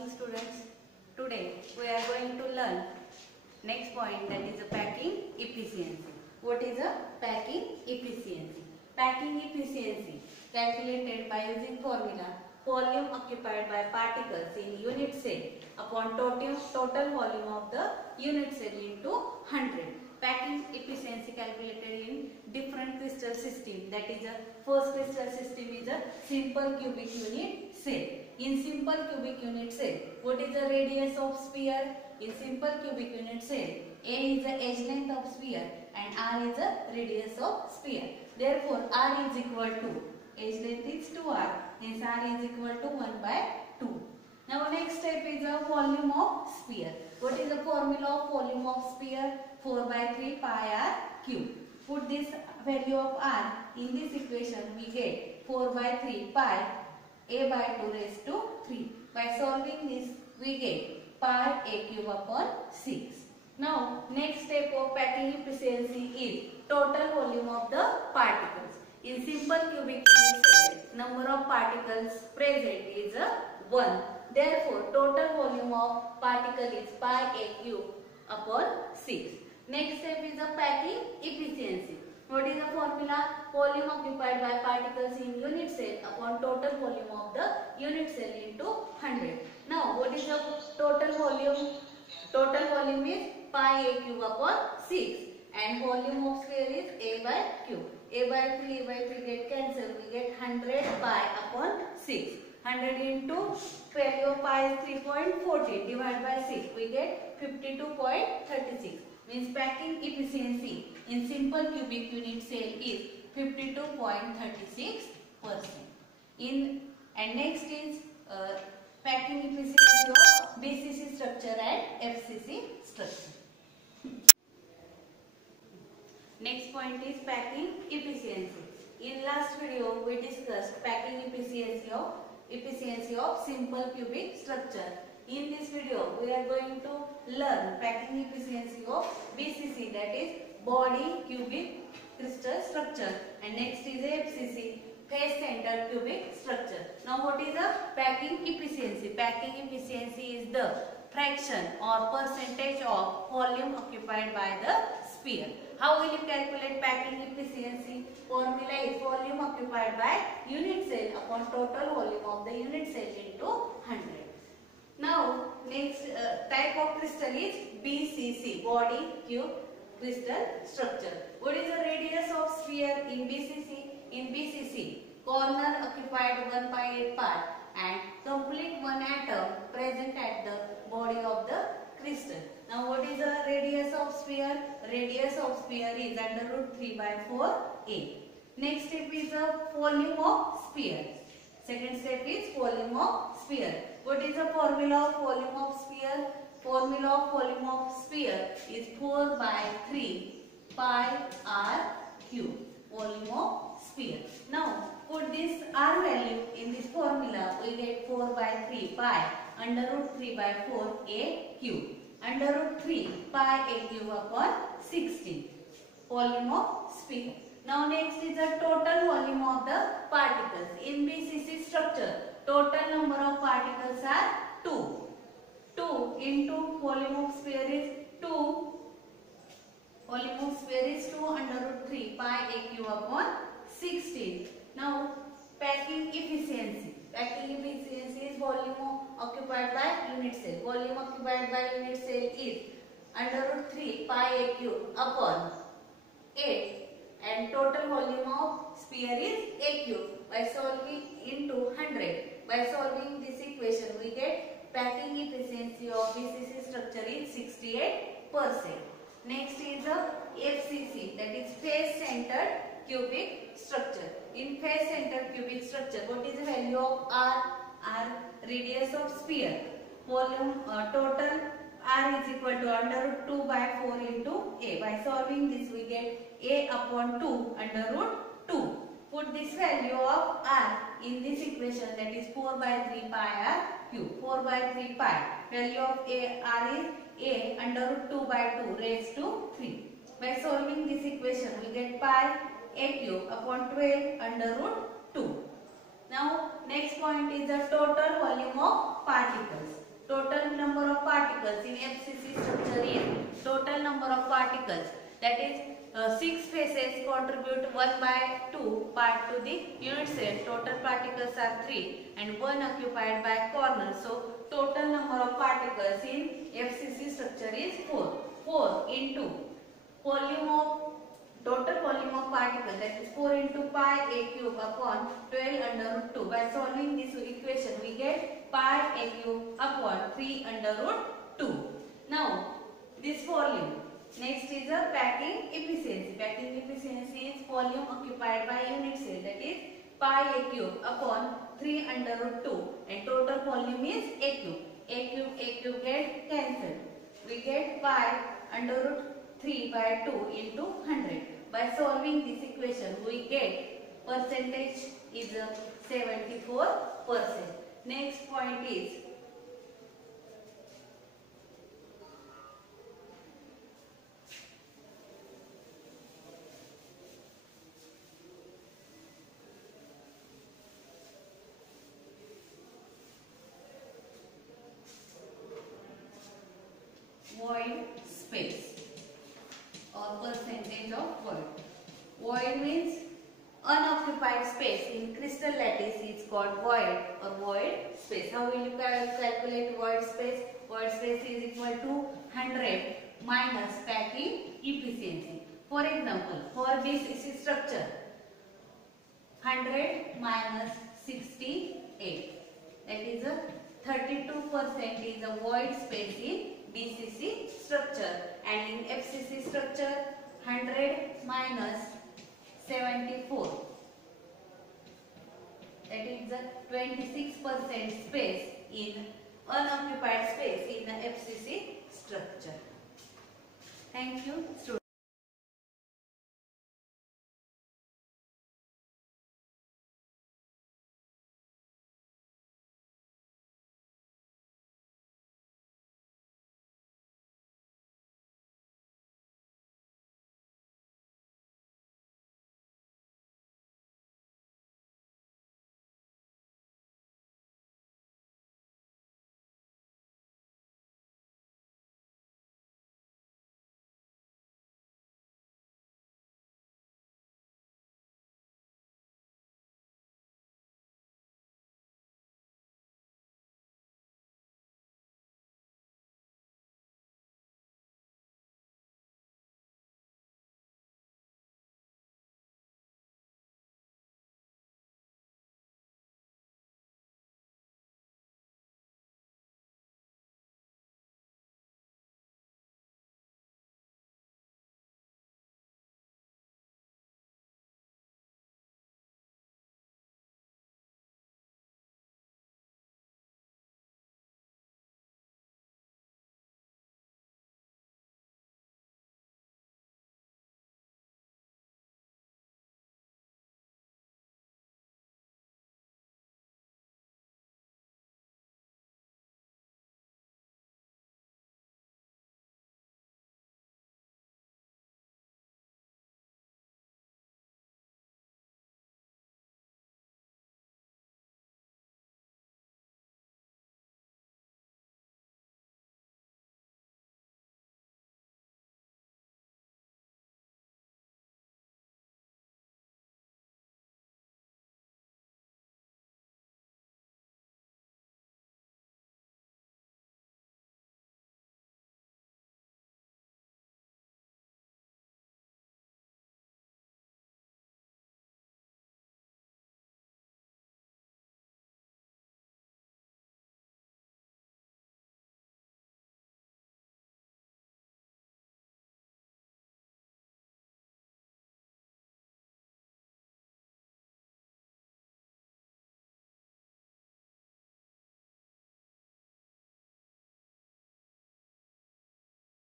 morning students. Today we are going to learn next point, that is a packing efficiency. What is a packing efficiency? Packing efficiency calculated by using formula volume occupied by particles in unit cell upon total volume of the unit cell into 100. Packing efficiency calculated in different crystal system. That is a first crystal system is a simple cubic unit cell. In simple cubic unit cell, what is the radius of sphere? In simple cubic unit cell, A is the edge length of sphere and R is the radius of sphere. Therefore, R is equal to, edge length is 2R, hence R is equal to 1 by 2. Now next step is the volume of sphere. What is the formula of volume of sphere? 4 by 3 pi R cube. Put this value of R in this equation, we get 4 by 3 pi A by 2 raised to 3. By solving this, we get pi A cube upon 6. Now next step of packing efficiency is total volume of the particles. In simple cubic unit cell, number of particles present is 1. Therefore, total volume of particle is pi A cube upon 6. Next step is the packing efficiency. What is the formula? Volume occupied by particles in unit cell upon total volume of the unit cell into 100. Now, what is the total volume? Total volume is pi A cube upon 6 and volume of sphere is A by cube. A by 3 get cancelled. We get 100 pi upon 6. 100 into value of pi is 3.14 divided by 6. We get 52.36. Means packing efficiency in simple cubic unit cell is 52.36%. And next is packing efficiency of BCC structure and FCC structure. Next point is packing efficiency. In last video we discussed packing efficiency of simple cubic structure. In this video we are going to learn packing efficiency of BCC, that is body cubic crystal structure, and next is FCC, face center cubic structure. Now what is the packing efficiency? Packing efficiency is the fraction or percentage of volume occupied by the sphere. How will you calculate packing efficiency? Formula is volume occupied by unit cell upon total volume of the unit cell into 100. Now next type of crystal is BCC, body cube crystal structure. What is the radius of sphere in BCC? In BCC, corner occupied 1 by 8 part and complete one atom present at the body of the crystal. Now what is the radius of sphere? Radius of sphere is under root 3 by 4a. Next step is the volume of sphere. Second step is volume of sphere. What is the formula of volume of sphere? Formula of volume of sphere is 4 by 3 pi R cube. Volume of sphere. Now put this R value in this formula. We get 4 by 3 pi under root 3 by 4 A cube. Under root 3 pi A cube upon 16. Volume of sphere. Now next is the total volume of the particles. In BCC structure, total number of particles are 2. 2 into volume of sphere is 2. Volume of sphere is 2 under root 3 pi A cube upon 16. Now packing efficiency. Packing efficiency is volume occupied by unit cell. Volume occupied by unit cell is under root 3 pi A cube upon 8. And total volume of sphere is A cube. By solving into 100, by solving this equation, we get packing efficiency of BCC structure is 68%. Next is the FCC, that is face centered cubic structure. In face centered cubic structure, what is the value of R? R, radius of sphere. Volume total R is equal to under root 2 by 4 into A. By solving this, we get A upon 2 under root 2. Put this value of R in this equation, that is 4 by 3 pi R cube. 4 by 3 pi. Value of R is A under root 2 by 2 raised to 3. By solving this equation, we get pi A cube upon 12 under root 2. Now next point is the total volume of particles. total number of particles in FCC structure is total number of particles, that is 6 faces contribute 1 by 2 part to the unit cell. Total particles are 3 and 1 occupied by corner. So total number of particles in FCC structure is 4. 4 into volume of total volume of particle, that is 4 into pi a cube upon 12 under root 2. By solving this equation we get pi a cube upon 3 under root 2. Now this volume. Next is a packing efficiency. Packing efficiency is volume occupied by unit cell, that is pi a cube upon 3 under root 2 and total volume is a cube. A cube get cancelled. We get pi under root 3 by 2 into 100. By solving this equation we get percentage is 74%. Next point is void space or percentage of void. Void means unoccupied space. In crystal lattice is called void or void space. How will you calculate void space? Void space is equal to 100 minus packing efficiency. For example, for this structure, 100 minus 68, that is a 32% is a void space in BCC structure, and in FCC structure 100 minus 74, that is a 26% space in unoccupied space in the FCC structure. Thank you, students.